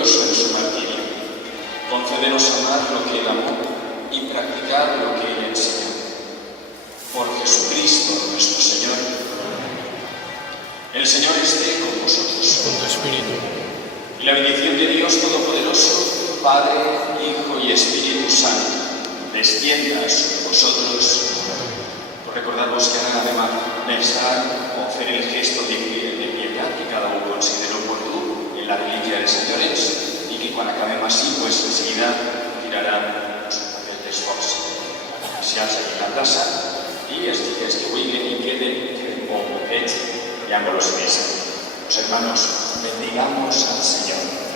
glorioso en su martirio. Concédenos amar lo que Él amó y practicar lo que Él enseñó. Por Jesucristo nuestro Señor. El Señor esté con vosotros. Con tu espíritu. Y la bendición de Dios Todopoderoso, Padre, Hijo y Espíritu Santo, descienda sobre vosotros. Por recordaros que ahora además pensar o hacer el gesto de piedad que cada uno considere oportuno en la reliquia del San Llorenç, y que cuando acabemos así, pues enseguida tirarán los papeles de esforç. Se alza allí en la plaza y els xiquets que vulguin y queden con pet y ambos los mesa. Los hermanos, bendigamos al Señor.